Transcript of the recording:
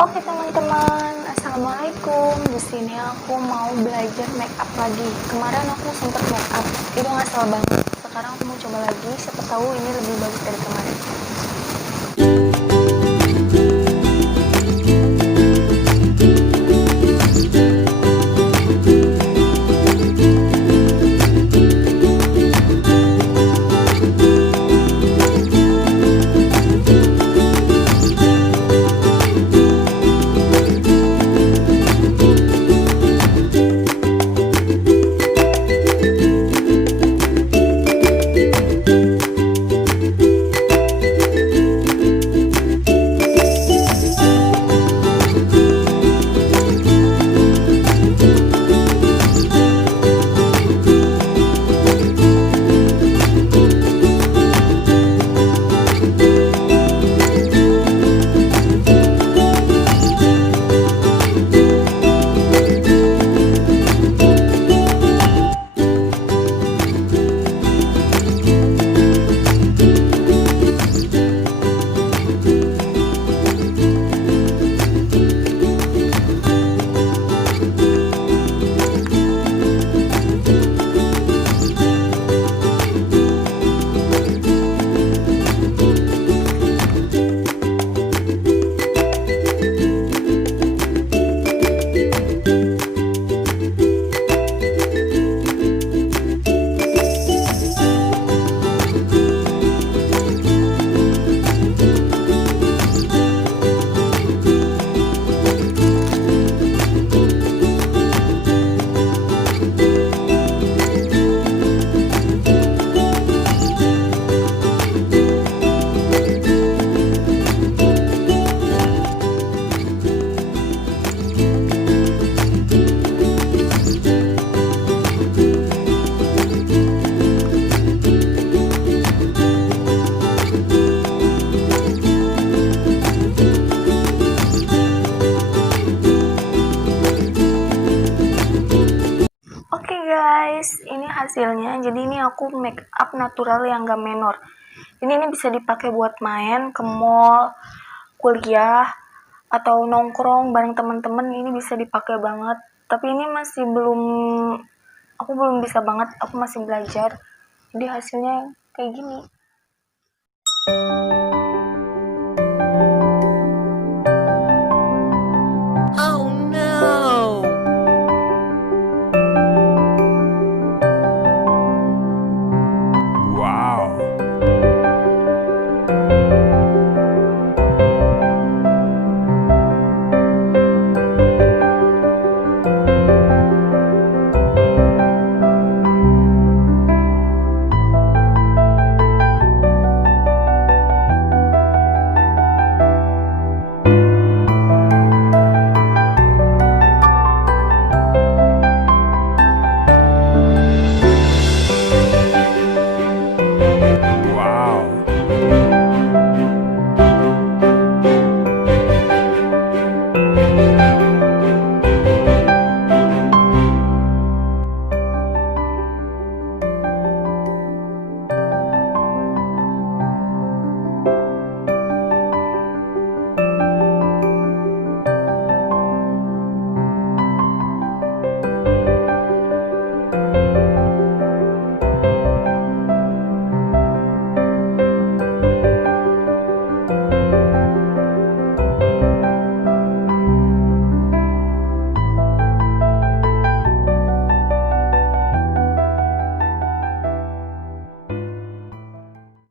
Oke teman-teman, assalamualaikum. Di sini aku mau belajar make up lagi. Kemarin aku sempat make up, itu nggak salah banget. Sekarang aku mau coba lagi, siapa tahu ini lebih bagus dari kemarin. Oke guys, ini hasilnya. Jadi ini aku make up natural yang gak menor. Ini bisa dipakai buat main ke mall, kuliah, atau nongkrong bareng teman-teman. Ini bisa dipakai banget. Tapi ini masih aku belum bisa banget. Aku masih belajar. Jadi hasilnya kayak gini.